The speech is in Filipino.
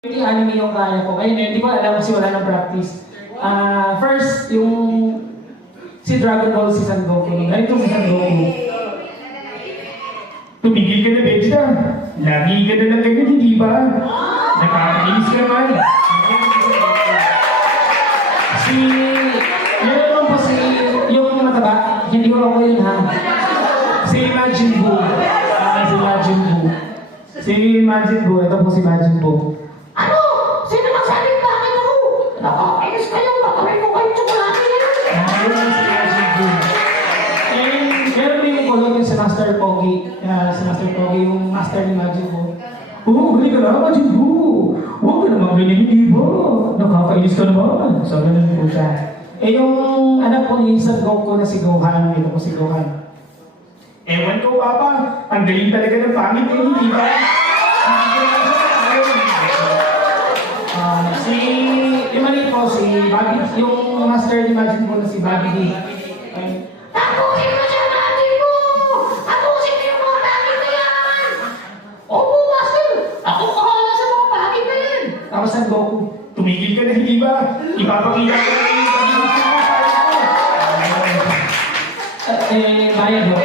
Yung anime yung kaya ko. Ngayon, hindi ko alam kasi wala ng practice. First, yung si Dragon Ball si Son Goku. Ganito si Son Goku. Tumigil ka na, Vegeta. Lagi ka na lang ganyan, hindi ba? Nakakainis ka naman. Meron naman po yung mataba. Hindi ko ako yun ha. Si Majin Buu. Si Majin Buu. Si Majin Buu. Ito po si Majin Buu. Ano? Sino magsaling bakit ako? Nakakainis kayo. Bakit mo kayo tsukulati yan? Ayun si Majin Buu. Meron din yung kulot yung si Master Pogi. Si Master Pogi yung master ni Majin Buu. Oo, galing ka na, Majin Buu. Huwag ka naman ganyan, hindi ba? Nakakainis ka naman. So, ganun po siya. Yung anak po ni Son Goku na si Gohan. Ito po si Gohan. Ewan ko, Papa. Ang galing talaga ng pangit eh, hindi ba? Yung mali po, si Bobby, yung master ni Majin Buu na si Bobby D. Tapusin mo siya, Majin Buu! Tapusin mo yung mga bagay na yan! Opo, master! Ako kahala sa mga bagay na yan! Tapos Son Goku. Tumigil ka na, hindi ba? Ipapakita ko na yung pagiging sumusayo ko. Bayad ho.